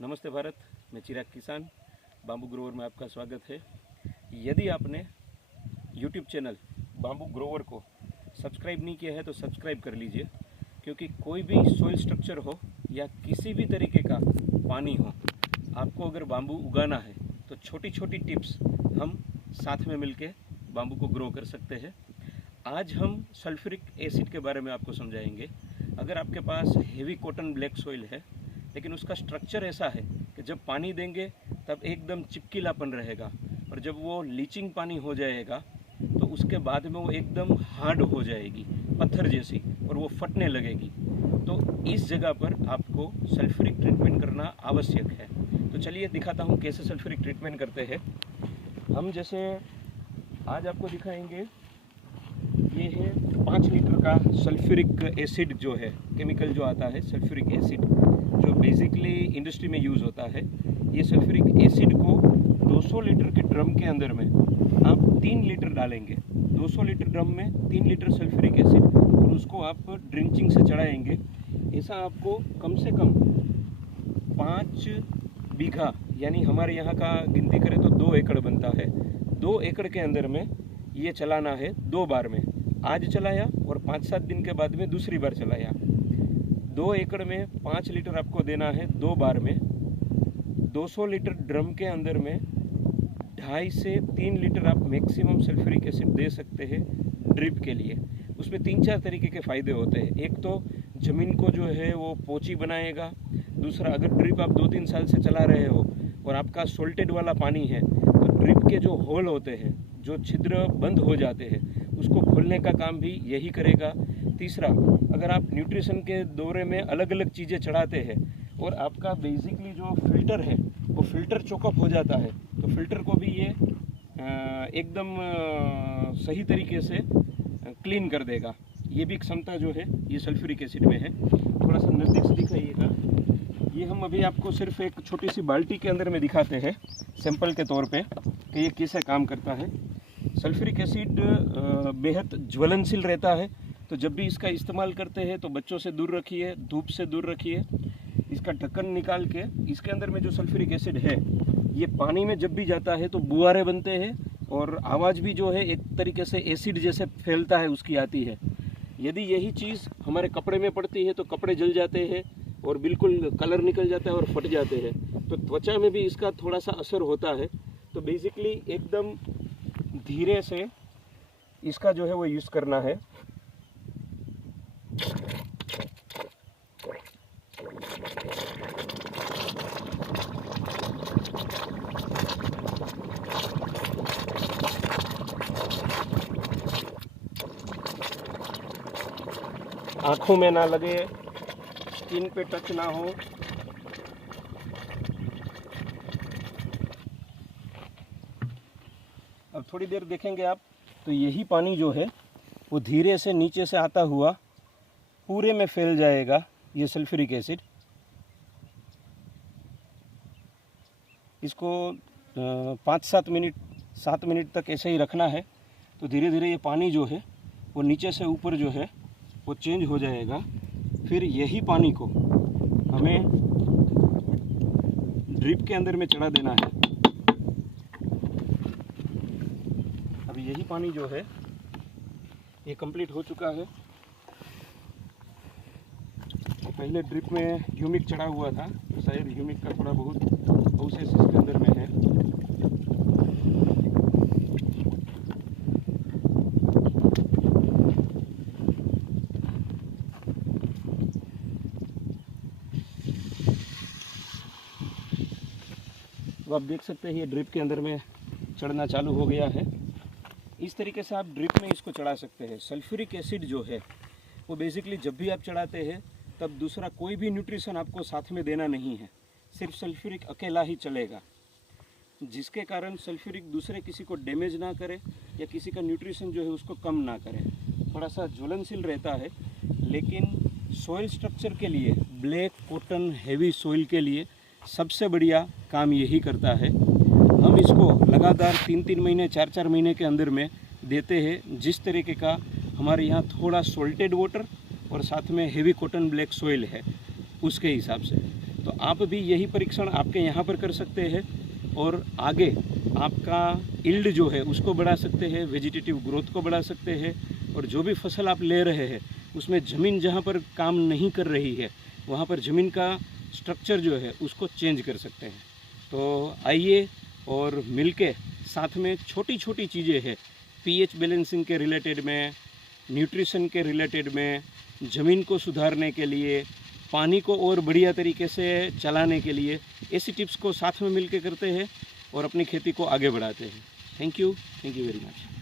नमस्ते भारत, मैं चिराग किसान बाम्बू ग्रोवर में आपका स्वागत है। यदि आपने YouTube चैनल बाम्बू ग्रोवर को सब्सक्राइब नहीं किया है तो सब्सक्राइब कर लीजिए, क्योंकि कोई भी सॉइल स्ट्रक्चर हो या किसी भी तरीके का पानी हो, आपको अगर बाम्बू उगाना है तो छोटी छोटी टिप्स हम साथ में मिलके बाम्बू को ग्रो कर सकते हैं। आज हम सल्फ्यूरिक एसिड के बारे में आपको समझाएंगे। अगर आपके पास हेवी कॉटन ब्लैक सॉइल है लेकिन उसका स्ट्रक्चर ऐसा है कि जब पानी देंगे तब एकदम चिपकीलापन रहेगा, और जब वो लीचिंग पानी हो जाएगा तो उसके बाद में वो एकदम हार्ड हो जाएगी, पत्थर जैसी, और वो फटने लगेगी। तो इस जगह पर आपको सल्फ्यूरिक ट्रीटमेंट करना आवश्यक है। तो चलिए दिखाता हूँ कैसे सल्फ्यूरिक ट्रीटमेंट करते हैं हम। जैसे आज आपको दिखाएंगे, ये है 5 लीटर का सल्फ्यूरिक एसिड जो है, केमिकल जो आता है सल्फ्यूरिक एसिड, जो बेसिकली इंडस्ट्री में यूज़ होता है। ये सल्फ्यूरिक एसिड को 200 लीटर के ड्रम के अंदर में आप 3 लीटर डालेंगे। 200 लीटर ड्रम में 3 लीटर सल्फ्यूरिक एसिड, और उसको आप ड्रिंचिंग से चढ़ाएंगे। ऐसा आपको कम से कम 5 बीघा, यानी हमारे यहाँ का गिनती करें तो 2 एकड़ बनता है। 2 एकड़ के अंदर में ये चलाना है 2 बार में। आज चलाया और 5-7 दिन के बाद में दूसरी बार चलाया। 2 एकड़ में 5 लीटर आपको देना है 2 बार में। 200 लीटर ड्रम के अंदर में 2.5 से 3 लीटर आप मैक्सिमम सल्फ्यूरिक एसिड दे सकते हैं ड्रिप के लिए। उसमें 3-4 तरीके के फ़ायदे होते हैं। एक तो ज़मीन को जो है वो पोची बनाएगा। दूसरा, अगर ड्रिप आप 2-3 साल से चला रहे हो और आपका सोल्टेड वाला पानी है तो ड्रिप के जो होल होते हैं, जो छिद्र बंद हो जाते हैं, उसको खोलने का काम भी यही करेगा। तीसरा, अगर आप न्यूट्रिशन के दौरे में अलग अलग चीज़ें चढ़ाते हैं और आपका बेसिकली जो फिल्टर है वो फिल्टर चोकअप हो जाता है, तो फिल्टर को भी ये एकदम सही तरीके से क्लीन कर देगा। ये भी क्षमता जो है ये सल्फ्यूरिक एसिड में है। थोड़ा सा नज़दीक से दिखाइएगा। ये हम अभी आपको सिर्फ एक छोटी सी बाल्टी के अंदर में दिखाते हैं सैंपल के तौर पे कि ये कैसे काम करता है। सल्फ्यूरिक एसिड बेहद ज्वलनशील रहता है, तो जब भी इसका इस्तेमाल करते हैं तो बच्चों से दूर रखिए, धूप से दूर रखिए। इसका ढक्कन निकाल के, इसके अंदर में जो सल्फ्यूरिक एसिड है ये पानी में जब भी जाता है तो बुआरे बनते हैं, और आवाज़ भी जो है एक तरीके से एसिड जैसे फैलता है उसकी आती है। यदि यही चीज़ हमारे कपड़े में पड़ती है तो कपड़े जल जाते हैं और बिल्कुल कलर निकल जाता है और फट जाते हैं। तो त्वचा में भी इसका थोड़ा सा असर होता है। तो बेसिकली एकदम धीरे से इसका जो है वो यूज़ करना है। आँखों में ना लगे, स्किन पे टच ना हो। अब थोड़ी देर देखेंगे आप तो यही पानी जो है वो धीरे से नीचे से आता हुआ पूरे में फैल जाएगा, ये सल्फ्यूरिक एसिड। इसको 5-7 मिनट 7 मिनट तक ऐसे ही रखना है। तो धीरे धीरे ये पानी जो है वो नीचे से ऊपर जो है वो चेंज हो जाएगा। फिर यही पानी को हमें ड्रिप के अंदर में चढ़ा देना है। अभी यही पानी जो है ये कंप्लीट हो चुका है। पहले ड्रिप में ह्यूमिक चढ़ा हुआ था, तो शायद ह्यूमिक का थोड़ा बहुत अवशेष इसके अंदर में है। तो आप देख सकते हैं ये ड्रिप के अंदर में चढ़ना चालू हो गया है। इस तरीके से आप ड्रिप में इसको चढ़ा सकते हैं। सल्फ्यूरिक एसिड जो है वो बेसिकली जब भी आप चढ़ाते हैं तब दूसरा कोई भी न्यूट्रिशन आपको साथ में देना नहीं है, सिर्फ सल्फ्यूरिक अकेला ही चलेगा, जिसके कारण सल्फ्यूरिक दूसरे किसी को डैमेज ना करे या किसी का न्यूट्रिशन जो है उसको कम ना करे। थोड़ा सा ज्वलनशील रहता है, लेकिन सॉइल स्ट्रक्चर के लिए, ब्लैक कॉटन हेवी सॉइल के लिए सबसे बढ़िया काम यही करता है। हम इसको लगातार 3-3 महीने 4-4 महीने के अंदर में देते हैं। जिस तरीके का हमारे यहाँ थोड़ा सोल्टेड वाटर और साथ में हेवी कॉटन ब्लैक सॉइल है उसके हिसाब से। तो आप भी यही परीक्षण आपके यहाँ पर कर सकते हैं और आगे आपका यील्ड जो है उसको बढ़ा सकते हैं, वेजिटेटिव ग्रोथ को बढ़ा सकते हैं, और जो भी फसल आप ले रहे हैं उसमें ज़मीन जहाँ पर काम नहीं कर रही है वहाँ पर ज़मीन का स्ट्रक्चर जो है उसको चेंज कर सकते हैं। तो आइए और मिलके साथ में छोटी छोटी चीज़ें हैं पीएच बैलेंसिंग के रिलेटेड में, न्यूट्रिशन के रिलेटेड में, ज़मीन को सुधारने के लिए, पानी को और बढ़िया तरीके से चलाने के लिए, ऐसी टिप्स को साथ में मिलकर करते हैं और अपनी खेती को आगे बढ़ाते हैं। Thank you very much.